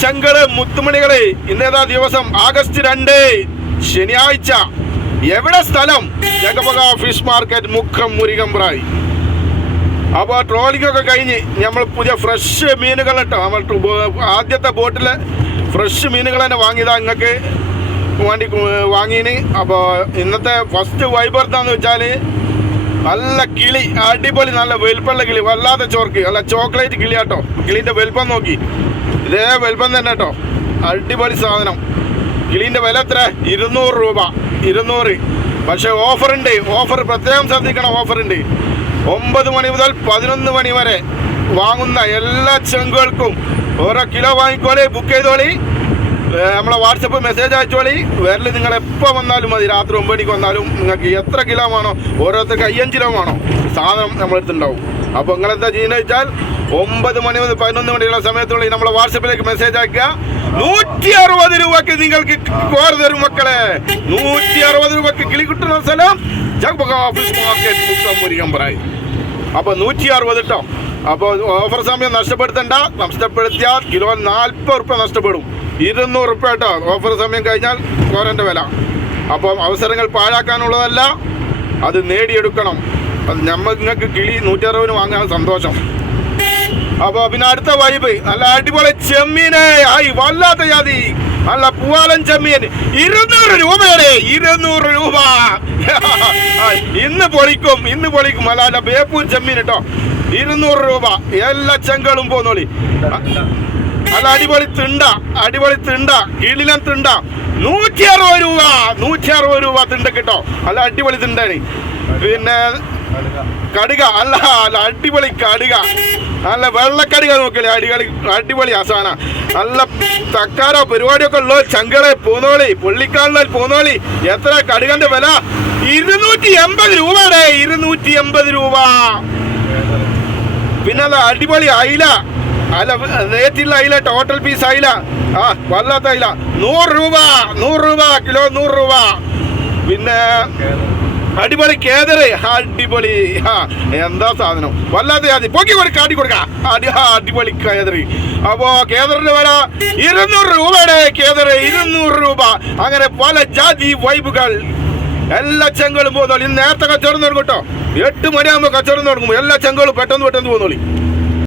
ചെങ്കള് മുത്തുമണികളെ, ഇന്നേതാ ദിവസം? ആഗസ്റ്റ് 2 ശനിയാഴ്ച. എവിടെ സ്ഥലം? ജഗപക ഫിഷ് മാർക്കറ്റ്, മുക്കം, മുരികമ്പ്രായി. അപ്പോൾ ട്രോളിംഗ് ഒക്കെ കഴിഞ്ഞ് നമ്മൾ പുതിയ ഫ്രഷ് മീനുകൾ കേട്ടോ, നമ്മൾ ആദ്യത്തെ ബോട്ടിൽ ഫ്രഷ് മീനുകൾ തന്നെ വാങ്ങിയതാ നിങ്ങൾക്ക് വേണ്ടി വാങ്ങീന്. അപ്പോൾ ഇന്നത്തെ ഫസ്റ്റ് വൈബ് എന്താന്ന് വെച്ചാൽ നല്ല കിളി, അടിപൊളി നല്ല വലുപ്പമുള്ള കിളി, വല്ലാതെ ചോർക്ക്, അല്ല ചോക്ലേറ്റ് കിളിയാട്ടോ. കിളീൻ്റെ വലുപ്പം നോക്കി, ഇതേ വലുപ്പം തന്നെ കേട്ടോ, അടിപൊളി സാധനം. കിളീൻ്റെ വില എത്ര? 200 രൂപ. 200. പക്ഷേ ഓഫറുണ്ട്, ഓഫർ പ്രത്യേകം ശ്രദ്ധിക്കണം. ഓഫറുണ്ട് 9 മണി മുതൽ 11 മണി വരെ വാങ്ങുന്ന എല്ലാ ചെങ്കുകൾക്കും ഓരോ കിലോ വാങ്ങിക്കോളി, ബുക്ക് ചെയ്തോളി, നമ്മളെ വാട്സപ്പ് മെസ്സേജ് അയച്ചോളി. വിരൽ നിങ്ങൾ എപ്പോൾ വന്നാലും മതി, രാത്രി 9 മണിക്ക് വന്നാലും നിങ്ങൾക്ക് എത്ര കിലോ വേണോ, ഓരോരുത്തർക്ക് 5 കിലോ വേണോ സാധനം നമ്മളെടുത്തുണ്ടാവും. അപ്പോൾ നിങ്ങളെന്താ ചെയ്യുന്നത് വെച്ചാൽ 9 മണി മുതൽ 11 മണിയുള്ള സമയത്തുള്ളിൽ നമ്മളെ വാട്സപ്പിലേക്ക് മെസ്സേജ് അയക്കുക. 160 രൂപക്ക് നിങ്ങൾക്ക് കോർ തരും മക്കളെ. 160 രൂപക്ക് കിളി കിട്ടുന്ന സ്ഥലം ജഗപക ഫിഷ് മാർക്കറ്റ്, മുക്കം, മുരികമ്പ്രായി. അപ്പോൾ 160 കേട്ടോ. അപ്പോൾ ഓഫർ സമയം നഷ്ടപ്പെടുത്തണ്ട. നഷ്ടപ്പെടുത്തിയാൽ കിലോ 40 റുപ്യ നഷ്ടപ്പെടും. 200 റുപ്യ കേട്ടോ ഓഫർ സമയം കഴിഞ്ഞാൽ കോരൻ്റെ വില. അപ്പം അവസരങ്ങൾ പാഴാക്കാനുള്ളതല്ല, അത് നേടിയെടുക്കണം. അത് നിങ്ങൾക്ക് കിളി 160 വാങ്ങാൻ സന്തോഷം. അപ്പോൾ പിന്നെ അടുത്ത വൈബ് നല്ല അടിപൊളി ചെമ്മീനെ, വല്ലാത്ത ജാതി നല്ല പൂവാലൻ ചെമ്മീൻ 200 രൂപയുടെ 200 രൂപ. ഇന്ന് പൊളിക്കും. അല്ല ബേപ്പൂർ ചെമ്മീൻ കേട്ടോ, 200 രൂപ. എല്ലാ ചെങ്കളും പോന്നോളി. അല്ല അടിപൊളി തിണ്ട, കിളിലൻ തിണ്ട 160 രൂപ. 160 രൂപ തിണ്ട കിട്ടോ. അല്ല അടിപൊളി തിണ്ടാണ്. പിന്നെ കടുക, അല്ല അടിപൊളി കടുക, നല്ല വെള്ളക്കടുക നോക്കില്ലേ, അടിപൊളി ആസാന. നല്ല തക്കാരോ പരിപാടിയൊക്കെ ഉള്ളോ ചങ്കളെ പോന്നോളി, പൊള്ളിക്കാളിൽ പോന്നോളി. എത്ര കടുകന്റെ വില? 280 രൂപയുടെ 280 രൂപ. പിന്നെ അല്ല അടിപൊളി അയില, അല്ല നേറ്റില്ല അയില, ടോട്ടൽ പീസ് അയില, വല്ലാത്ത അയില 100 രൂപ. 100 രൂപ കിലോ, 100 രൂപ. പിന്നെ അടിപൊളി കേദറ്, അടിപൊളി എന്താ സാധനം, വല്ലാത്ത ജാതി. പൊക്കി കാട്ടി കൊടുക്കാം. അടിപൊളി കേദറ്. അപ്പോ കേദറിന്റെ വില 200 രൂപയുടെ കേദറ് 200 രൂപ. അങ്ങനെ പല ജാതി വൈബുകൾ. എല്ലാ ചെങ്കളും പോകുന്നോളി. ഇന്ന് നേരത്തെ കച്ചവടം തുടങ്ങും കേട്ടോ. 8 മണിയാകുമ്പോൾ കച്ചവടം തുടങ്ങും. എല്ലാ ചെങ്കളും പെട്ടെന്ന് പോന്നോളി.